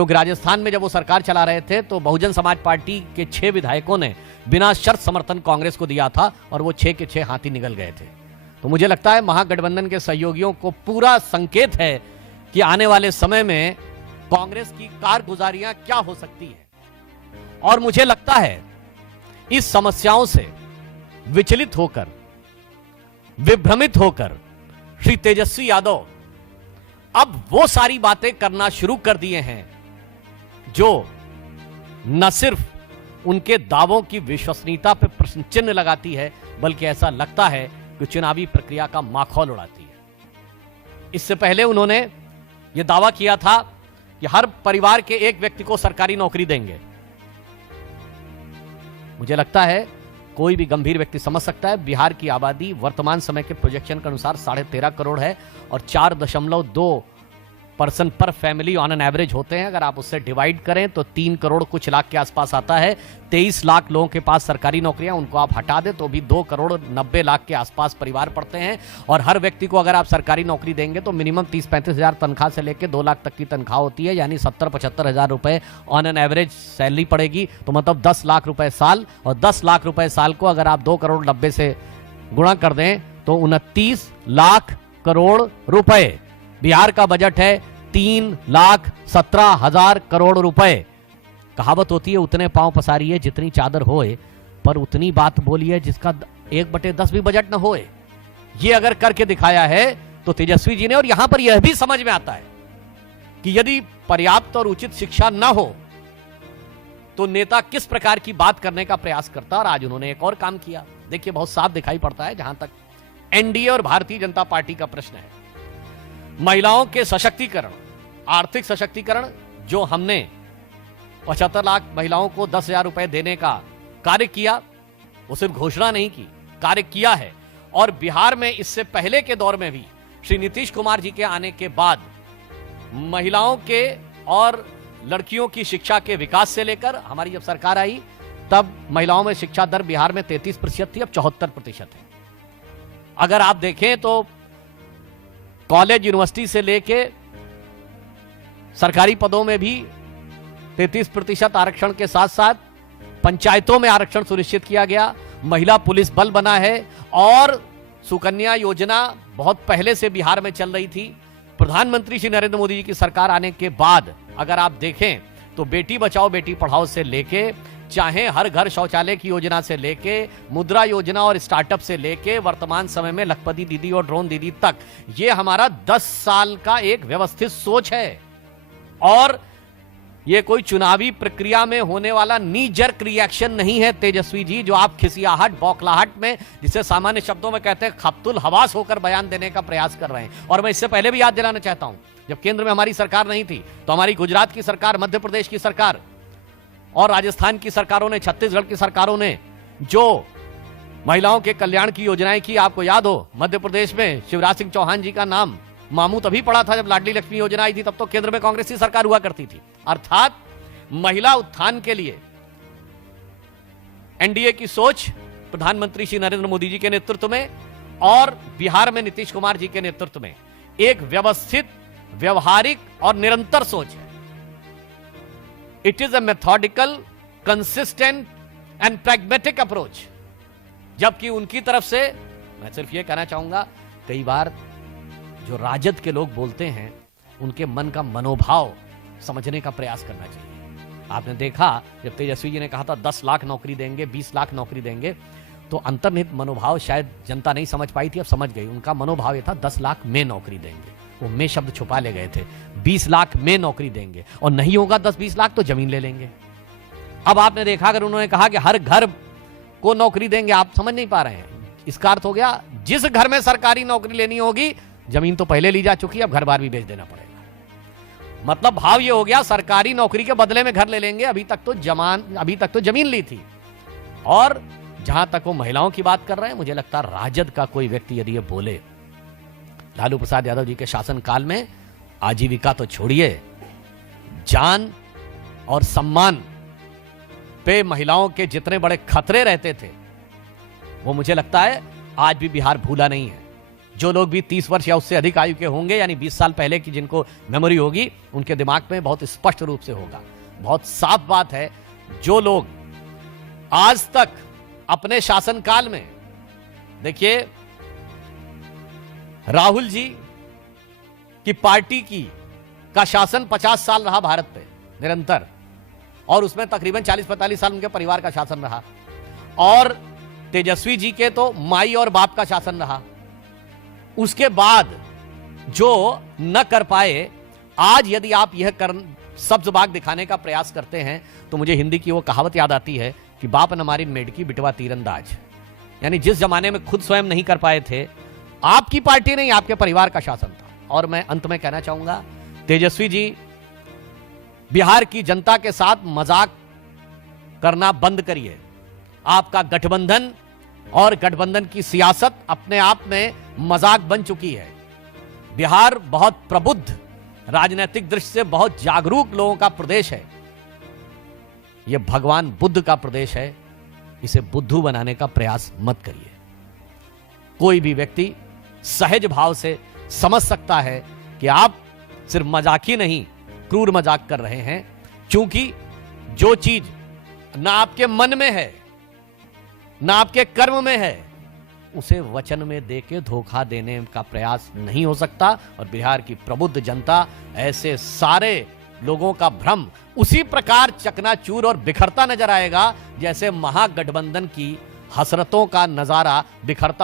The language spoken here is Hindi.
क्योंकि राजस्थान में जब वो सरकार चला रहे थे तो बहुजन समाज पार्टी के 6 विधायकों ने बिना शर्त समर्थन कांग्रेस को दिया था और वो 6 के 6 हाथी निकल गए थे। तो मुझे लगता है महागठबंधन के सहयोगियों को पूरा संकेत है कि आने वाले समय में कांग्रेस की कारगुजारियां क्या हो सकती है। और मुझे लगता है इस समस्याओं से विचलित होकर, विभ्रमित होकर श्री तेजस्वी यादव अब वो सारी बातें करना शुरू कर दिए हैं जो न सिर्फ उनके दावों की विश्वसनीयता पर प्रश्न चिन्ह लगाती है, बल्कि ऐसा लगता है कि चुनावी प्रक्रिया का माखौल उड़ाती है। इससे पहले उन्होंने यह दावा किया था कि हर परिवार के एक व्यक्ति को सरकारी नौकरी देंगे। मुझे लगता है कोई भी गंभीर व्यक्ति समझ सकता है बिहार की आबादी वर्तमान समय के प्रोजेक्शन के अनुसार 13.5 करोड़ है और 4.2 पर्सन पर फैमिली ऑन एन एवरेज होते हैं। अगर आप उससे डिवाइड करें तो 3 करोड़ कुछ लाख के आसपास आता है। 23 लाख लोगों के पास सरकारी नौकरियां, उनको आप हटा दें तो भी 2 करोड़ 90 लाख के आसपास परिवार पड़ते हैं। और हर व्यक्ति को अगर आप सरकारी नौकरी देंगे तो मिनिमम 30-35 हजार तनख्वाह से लेकर 2 लाख तक की तनख्वाह होती है, यानी 70-75 हजार रुपए ऑन एन एवरेज सैलरी पड़ेगी। तो मतलब 10 लाख रुपए साल, और 10 लाख रुपए साल को अगर आप 2 करोड़ 90 से गुणा कर दें तो 29 लाख करोड़ रुपए। बिहार का बजट है 3,17,000 करोड़ रुपए। कहावत होती है उतने पांव पसारिए जितनी चादर होए, पर उतनी बात बोलिए जिसका 1/10 भी बजट न होए। ये अगर करके दिखाया है तो तेजस्वी जी ने। और यहां पर यह भी समझ में आता है कि यदि पर्याप्त और उचित शिक्षा न हो तो नेता किस प्रकार की बात करने का प्रयास करता। और आज उन्होंने एक और काम किया, देखिए बहुत साफ दिखाई पड़ता है। जहां तक एनडीए और भारतीय जनता पार्टी का प्रश्न है, महिलाओं के सशक्तिकरण, आर्थिक सशक्तिकरण, जो हमने 75 लाख महिलाओं को 10,000 रुपए देने का कार्य किया, वो सिर्फ घोषणा नहीं की, कार्य किया है। और बिहार में इससे पहले के दौर में भी श्री नीतीश कुमार जी के आने के बाद महिलाओं के और लड़कियों की शिक्षा के विकास से लेकर हमारी जब सरकार आई तब महिलाओं में शिक्षा दर बिहार में 33% थी, अब 74% है। अगर आप देखें तो कॉलेज यूनिवर्सिटी से लेके सरकारी पदों में भी 33% आरक्षण के साथ साथ पंचायतों में आरक्षण सुनिश्चित किया गया। महिला पुलिस बल बना है और सुकन्या योजना बहुत पहले से बिहार में चल रही थी। प्रधानमंत्री श्री नरेंद्र मोदी जी की सरकार आने के बाद अगर आप देखें तो बेटी बचाओ बेटी पढ़ाओ से लेके, चाहे हर घर शौचालय की योजना से लेके, मुद्रा योजना और स्टार्टअप से लेके वर्तमान समय में लखपति दीदी और ड्रोन दीदी तक, ये हमारा 10 साल का एक व्यवस्थित सोच है। और ये कोई चुनावी प्रक्रिया में होने वाला नी जर्क रिएक्शन नहीं है तेजस्वी जी, जो आप खिसियाहट बौखलाहट में, जिसे सामान्य शब्दों में कहते हैं खप्तुल हवास होकर बयान देने का प्रयास कर रहे हैं। और मैं इससे पहले भी याद दिलाना चाहता हूं, जब केंद्र में हमारी सरकार नहीं थी तो हमारी गुजरात की सरकार, मध्य प्रदेश की सरकार और राजस्थान की सरकारों ने, छत्तीसगढ़ की सरकारों ने जो महिलाओं के कल्याण की योजनाएं की, आपको याद हो मध्य प्रदेश में शिवराज सिंह चौहान जी का नाम मामू तभी पड़ा था जब लाडली लक्ष्मी योजना आई थी, तब तो केंद्र में कांग्रेस की सरकार हुआ करती थी। अर्थात महिला उत्थान के लिए एनडीए की सोच प्रधानमंत्री श्री नरेंद्र मोदी जी के नेतृत्व में और बिहार में नीतीश कुमार जी के नेतृत्व में एक व्यवस्थित, व्यवहारिक और निरंतर सोच है। It is a methodical, consistent and pragmatic approach. जबकि उनकी तरफ से मैं सिर्फ यह कहना चाहूंगा, कई बार जो राजद के लोग बोलते हैं उनके मन का मनोभाव समझने का प्रयास करना चाहिए। आपने देखा जब तेजस्वी जी ने कहा था 10 लाख नौकरी देंगे, 20 लाख नौकरी देंगे, तो अंतर्निहित मनोभाव शायद जनता नहीं समझ पाई थी, अब समझ गई। उनका मनोभाव यह था 10 लाख में नौकरी देंगे, वो में शब्द छुपा ले गए थे। 20 लाख में नौकरी देंगे और नहीं होगा 10-20 लाख तो जमीन ले लेंगे। अब आपने देखा अगर उन्होंने कहा कि हर घर को नौकरी देंगे, आप समझ नहीं पा रहे हैं। इसका अर्थ हो गया जिस घर में सरकारी नौकरी लेनी होगी, जमीन तो पहले ली जा चुकी है, अब घर बार भी बेच देना पड़ेगा। मतलब भाव ये हो गया सरकारी नौकरी के बदले में घर ले लेंगे। अभी तक तो जमीन ली थी। और जहां तक वो महिलाओं की बात कर रहे हैं, मुझे लगता है राजद का कोई व्यक्ति यदि ये बोले, लालू प्रसाद यादव जी के शासनकाल में आजीविका तो छोड़िए, जान और सम्मान पे महिलाओं के जितने बड़े खतरे रहते थे, वो मुझे लगता है आज भी बिहार भूला नहीं है। जो लोग भी 30 वर्ष या उससे अधिक आयु के होंगे, यानी 20 साल पहले की जिनको मेमोरी होगी, उनके दिमाग में बहुत स्पष्ट रूप से होगा। बहुत साफ बात है, जो लोग आज तक अपने शासनकाल में, देखिए राहुल जी की पार्टी का शासन 50 साल रहा भारत पे निरंतर, और उसमें तकरीबन 40-45 साल उनके परिवार का शासन रहा, और तेजस्वी जी के तो माई और बाप का शासन रहा। उसके बाद जो न कर पाए, आज यदि आप यह सब्ज बाग दिखाने का प्रयास करते हैं, तो मुझे हिंदी की वो कहावत याद आती है कि बाप न मारी मेढकी बिटवा तीरंदाज। यानी जिस जमाने में खुद स्वयं नहीं कर पाए थे, आपकी पार्टी नहीं, आपके परिवार का शासन था। और मैं अंत में कहना चाहूंगा, तेजस्वी जी बिहार की जनता के साथ मजाक करना बंद करिए। आपका गठबंधन और गठबंधन की सियासत अपने आप में मजाक बन चुकी है। बिहार बहुत प्रबुद्ध, राजनीतिक दृष्टि से बहुत जागरूक लोगों का प्रदेश है। यह भगवान बुद्ध का प्रदेश है। इसे बुद्धू बनाने का प्रयास मत करिए। कोई भी व्यक्ति सहज भाव से समझ सकता है कि आप सिर्फ मजाक ही नहीं, क्रूर मजाक कर रहे हैं, क्योंकि जो चीज ना आपके मन में है ना आपके कर्म में है, उसे वचन में देके धोखा देने का प्रयास नहीं हो सकता। और बिहार की प्रबुद्ध जनता ऐसे सारे लोगों का भ्रम उसी प्रकार चकनाचूर और बिखरता नजर आएगा, जैसे महागठबंधन की हसरतों का नजारा बिखरता